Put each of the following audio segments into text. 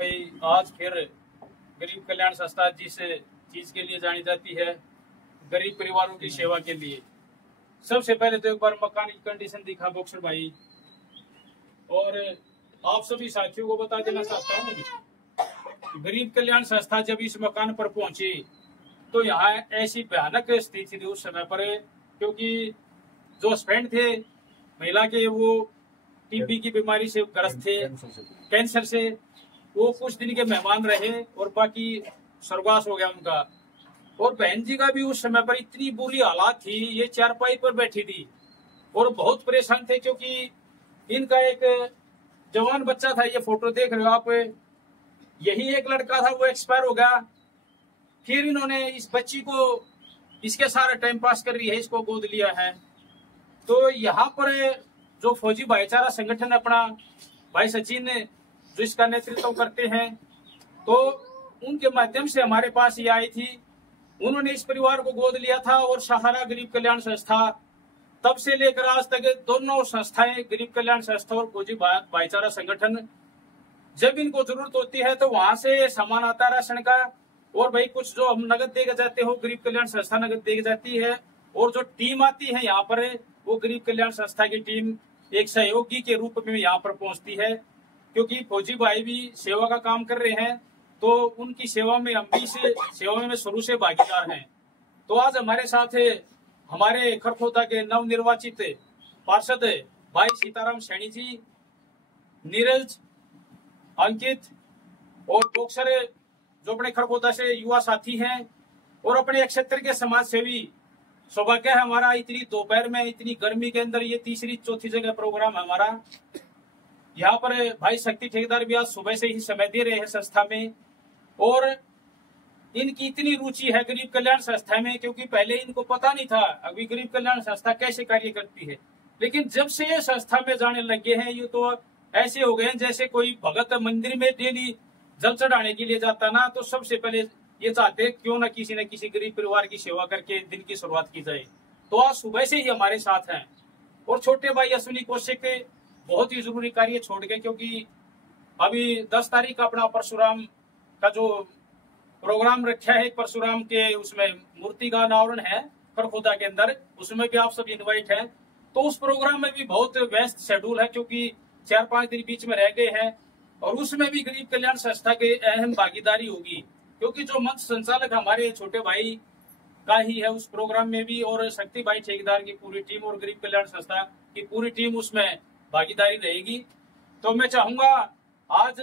भाई आज फिर गरीब कल्याण संस्था जिस चीज के लिए जानी जाती है, गरीब परिवारों की सेवा के लिए। सबसे पहले तो एक बार मकान की कंडीशन दिखा बॉक्सर भाई, और आप सभी साथियों को बता देना चाहता हूँ, गरीब कल्याण संस्था जब इस मकान पर पहुंची तो यहाँ ऐसी भयानक स्थिति थी उस समय पर, क्योंकि जो हस्बैंड थे महिला के वो टीबी की बीमारी से ग्रस्त थे, कैंसर से। वो कुछ दिन के मेहमान रहे और बाकी स्वर्गवास हो गया उनका। और बहन जी का भी उस समय पर इतनी बुरी हालात थी, ये चारपाई पर बैठी थी और बहुत परेशान थे, क्योंकि इनका एक जवान बच्चा था, ये फोटो देख रहे हो आप, यही एक लड़का था, वो एक्सपायर हो गया। फिर इन्होंने इस बच्ची को इसके सारा टाइम पास कर रही है, इसको गोद लिया है। तो यहाँ पर जो फौजी भाईचारा संगठन अपना भाई सचिन जो इसका नेतृत्व करते हैं, तो उनके माध्यम से हमारे पास ये आई थी। उन्होंने इस परिवार को गोद लिया था और सहारा गरीब कल्याण संस्था तब से लेकर आज तक दोनों संस्थाएं, गरीब कल्याण संस्था और फौजी भाईचारा संगठन, जब इनको जरूरत होती है तो वहां से सामान आता है राशन का, और भाई कुछ जो हम नगद देके जाते हो गरीब कल्याण संस्था नगद देके जाती है, और जो टीम आती है यहाँ पर वो गरीब कल्याण संस्था की टीम एक सहयोगी के रूप में यहाँ पर पहुंचती है। क्योंकि फौजी भाई भी सेवा का काम कर रहे हैं, तो उनकी सेवा में हम भी सेवा में शुरू से भागीदार हैं। तो आज हमारे साथ हमारे खरखोदा के नवनिर्वाचित पार्षद भाई सीताराम सैनी जी, नीरज, अंकित और बॉक्सर जो अपने खरखोदा से युवा साथी हैं, और अपने क्षेत्र के समाज सेवी। सौभाग्य है हमारा, इतनी दोपहर में इतनी गर्मी के अंदर ये तीसरी चौथी जगह प्रोग्राम है हमारा। यहाँ पर भाई शक्ति ठेकेदार भी आज सुबह से ही समय दे रहे हैं संस्था में, और इनकी इतनी रुचि है गरीब कल्याण संस्था में, क्योंकि पहले इनको पता नहीं था अभी गरीब कल्याण संस्था कैसे कार्य करती है। लेकिन जब से ये संस्था में जाने लगे हैं, ये तो ऐसे हो गए हैं जैसे कोई भगत मंदिर में डेली जल चढ़ाने के लिए जाता ना, तो सबसे पहले ये चाहते क्यों ना किसी गरीब परिवार की सेवा करके दिन की शुरुआत की जाए। तो आज सुबह से ही हमारे साथ हैं। और छोटे भाई अश्विनी कौशिक बहुत ही जरूरी कार्य छोड़ गए, क्योंकि अभी 10 तारीख का अपना परशुराम का जो प्रोग्राम रखा है, परशुराम के उसमें मूर्ति का अनावरण है खरखोदा के अंदर, उसमें भी आप सब इनवाइट हैं। तो उस प्रोग्राम में भी बहुत व्यस्त शेड्यूल है, क्योंकि 4-5 दिन बीच में रह गए हैं, और उसमें भी गरीब कल्याण संस्था की अहम भागीदारी होगी, क्योंकि जो मंच संचालक हमारे छोटे भाई का ही है उस प्रोग्राम में भी, और शक्ति भाई ठेकेदार की पूरी टीम और गरीब कल्याण संस्था की पूरी टीम उसमें भागीदारी रहेगी। तो मैं चाहूंगा आज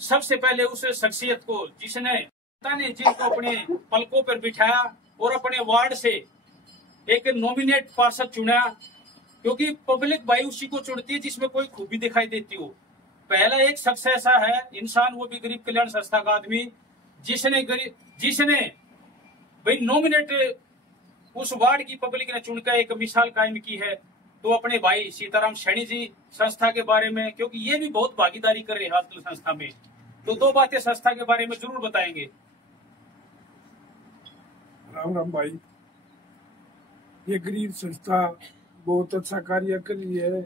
सबसे पहले उस शख्सियत को जिनको अपने पलकों पर बिठाया और अपने वार्ड से एक नॉमिनेट पार्षद चुना, क्योंकि पब्लिक भाई उसी को चुनती है जिसमें कोई खूबी दिखाई देती हो। पहला एक शख्स ऐसा है इंसान, वो भी गरीब कल्याण संस्था का आदमी, जिसने भाई नॉमिनेट उस वार्ड की पब्लिक ने चुनकर एक मिसाल कायम की है। तो अपने भाई सीताराम सैनी जी संस्था के बारे में, क्योंकि ये भी बहुत भागीदारी कर रहे हैं आजकल संस्था में, तो 2 बातें संस्था के बारे में जरूर बताएंगे। राम राम भाई, ये गरीब संस्था बहुत अच्छा कार्य कर रही है,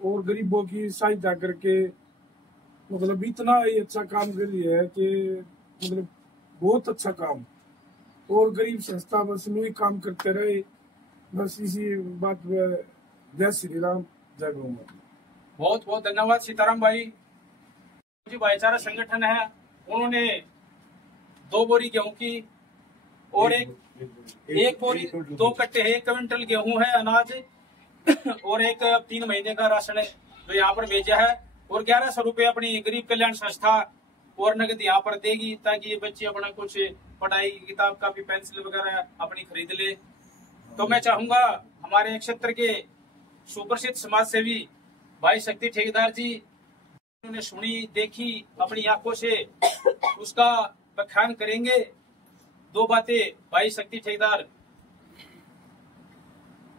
और गरीबों की सहायता करके मतलब इतना ही अच्छा काम कर रही है कि मतलब बहुत अच्छा काम। और गरीब संस्था बस में काम करते रहे, बस इसी बात पे जय श्री राम, जय गौ माता। बहुत बहुत धन्यवाद सीताराम भाई। जो भाईचारा संगठन है उन्होंने 2 बोरी गेहूं की और एक बोरी 2 कट्टे 1 क्विंटल गेहूं है अनाज, और एक 3 महीने का राशन जो यहाँ पर भेजा है, और 1100 रुपए अपनी गरीब कल्याण संस्था और नगद यहाँ पर देगी, ताकि ये बच्चे अपना कुछ पढ़ाई किताब कापी पेंसिल वगैरह अपनी खरीद ले। तो मैं चाहूंगा हमारे क्षेत्र के सुप्रसिद्ध समाज सेवी भाई शक्ति ठेकेदार जी, उन्होंने सुनी देखी अपनी आंखों से, उसका बखान करेंगे। 2 बातें भाई शक्ति ठेकेदार।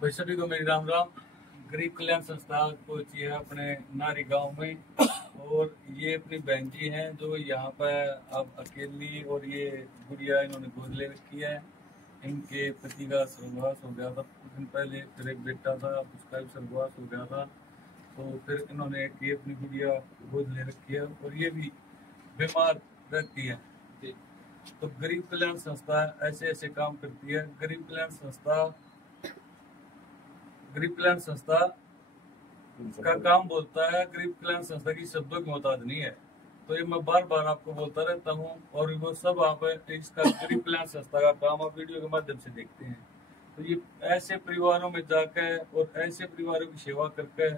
भाई सभी को मेरी राम राम। गरीब कल्याण संस्था को है अपने नारी गांव में, और ये अपनी बहन जी हैं जो यहाँ पर अब अकेली, और ये गुड़िया इन्होंने गोद ले रखी है। इनके पति का स्वर्गवास हो गया था कुछ दिन पहले, फिर एक बेटा था उसका भी स्वर्गवास हो गया था। तो फिर इन्होंने एक ये अपनी गुड़िया गोद ले रखी है और ये भी बीमार रहती है। तो गरीब कल्याण संस्था ऐसे ऐसे काम करती है। गरीब कल्याण संस्था का काम बोलता है, गरीब कल्याण संस्था की शब्दों की मोहताज नहीं है। तो ये मैं बार बार आपको बोलता रहता हूँ और वो सब आप इसका गरीब कल्याण संस्था का काम आप वीडियो के माध्यम से देखते हैं। तो ये ऐसे परिवारों में जाकर और ऐसे परिवारों की सेवा करके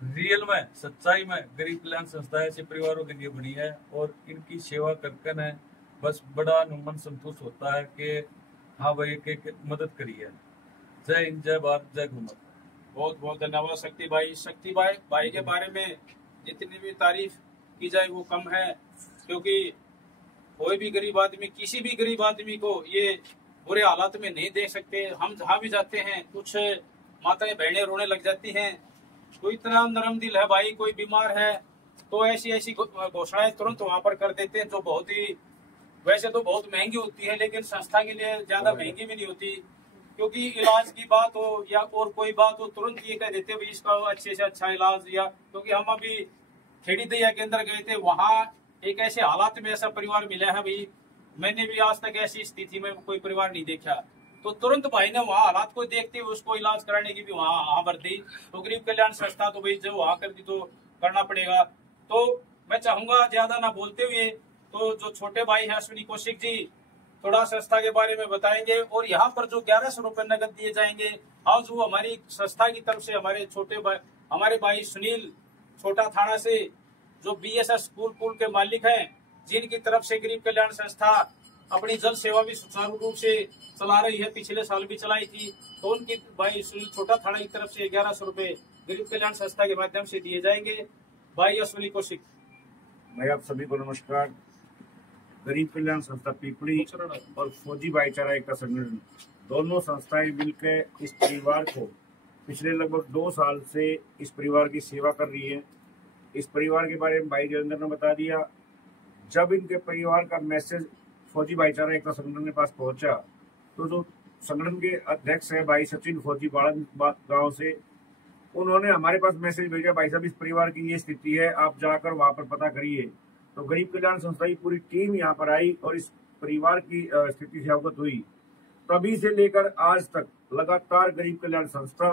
रियल में सच्चाई में गरीब कल्याण संस्था ऐसे परिवारों के लिए बनी है और इनकी सेवा करके न बस बड़ा मन संतुष्ट होता है कि हाँ भाई एक मदद करी है। जय हिंद, जय भारत, जय घूमत। बहुत बहुत धन्यवाद शक्ति भाई के बारे में जितनी भी तारीफ की जाए वो कम है, क्योंकि कोई भी गरीब आदमी किसी भी गरीब आदमी को ये बुरे हालात में नहीं देख सकते। हम जहाँ भी जाते हैं कुछ माताएं बहनें रोने लग जाती हैं। तो इतना नरम दिल है भाई, कोई बीमार है तो ऐसी ऐसी घोषणाएं तुरंत वहां पर कर देते हैं जो बहुत ही वैसे तो बहुत महंगी होती है, लेकिन संस्था के लिए ज्यादा महंगी भी नहीं होती, क्योंकि इलाज की बात हो या और कोई बात हो तुरंत ये कह देते हैं इसका अच्छे से अच्छा इलाज। या क्योंकि हम अभी खेड़ी दैया के अंदर गए थे, वहाँ एक ऐसे हालात में ऐसा परिवार मिला है भाई, मैंने भी आज तक ऐसी स्थिति में कोई परिवार नहीं देखा। तो तुरंत भाई ने वहाँ हालात को देखते हुए उसको इलाज कराने की भी वहाँ भर दी। तो गरीब कल्याण संस्था तो भाई जब वहाँ कर दी तो करना पड़ेगा। तो मैं चाहूंगा ज्यादा ना बोलते हुए तो जो छोटे भाई हैं अश्विनी कौशिक जी थोड़ा संस्था के बारे में बताएंगे और यहाँ पर जो 1100 रुपए नगद दिए जाएंगे आज वो हमारी संस्था की तरफ से हमारे भाई सुनील छोटा थाना से जो BSS स्कूल के मालिक हैं, जिनकी तरफ से गरीब कल्याण संस्था अपनी जल सेवा भी सुचारू रूप से चला रही है, पिछले साल भी चलाई थी। तो उनकी भाई सुनील छोटा थाना की तरफ से 1100 रुपए गरीब कल्याण संस्था के माध्यम से दिए जाएंगे। भाई अश्विनी कौशिक। मैं आप सभी को नमस्कार। गरीब कल्याण संस्था पीपली और फौजी भाईचारा एकता संगठन दोनों संस्थाएं मिलकर इस परिवार को पिछले लगभग 2 साल से इस परिवार की सेवा कर रही है। इस परिवार के बारे में भाई जयेंद्र ने बता दिया। जब इनके परिवार का मैसेज फौजी भाईचारा एकता संगठन के पास पहुंचा तो जो संगठन के अध्यक्ष है भाई सचिन फौजी बाड़न गांव से, उन्होंने हमारे पास मैसेज भेजा, भाई साहब इस परिवार की ये स्थिति है, आप जाकर वहां पर पता करिए। तो गरीब कल्याण संस्था की पूरी टीम यहाँ पर आई और इस परिवार की स्थिति से अवगत हुई। तभी से लेकर आज तक लगातार गरीब कल्याण संस्था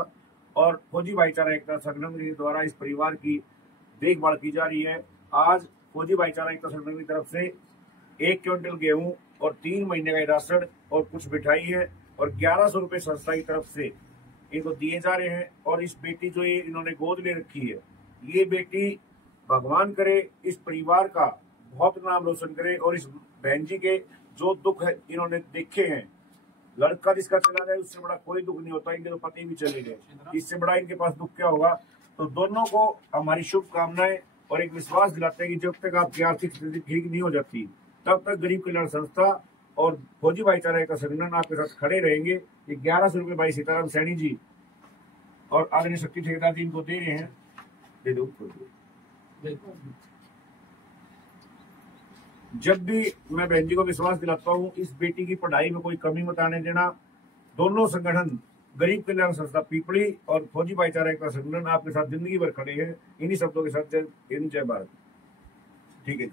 और फौजी भाईचारा एकता संगठन के द्वारा इस परिवार की देखभाल की जा रही है। आज फौजी भाईचारा एकता संगठन की तरफ से 1 क्विंटल गेहूं और 3 महीने का राशन और कुछ मिठाई है और 1100 रुपए संस्था की तरफ से इनको दिए जा रहे हैं। और इस बेटी जो ये इन्होंने गोद ले रखी है, ये बेटी भगवान करे इस परिवार का बहुत नाम रोशन करे और इस बहन जी के जो दुख है इन्होंने देखे हैं, लड़का जिसका चला जाए उससे बड़ा कोई दुख नहीं होता, इनके तो पति भी चले गए, इससे बड़ा इनके पास दुख क्या होगा। तो दोनों को हमारी शुभकामनाएं और एक विश्वास दिलाते हैं कि जब तक आपकी आर्थिक स्थिति ठीक नहीं हो जाती तब तक गरीब कल्याण संस्था और फौजी भाईचारा का संगठन आपके साथ खड़े रहेंगे। ये 1100 रुपए भाई सीताराम सैनी जी और आदरणीय शक्ति ठेकेदार जी इनको दे रहे हैं। दे दो। जब भी मैं बहन जी को विश्वास दिलाता हूँ इस बेटी की पढ़ाई में कोई कमी मत आने देना। दोनों संगठन गरीब कल्याण संस्था पीपली और फौजी भाईचारा का संगठन आपके साथ जिंदगी भर खड़े हैं। इन्हीं शब्दों के साथ जय हिंद, जय भारत। ठीक है।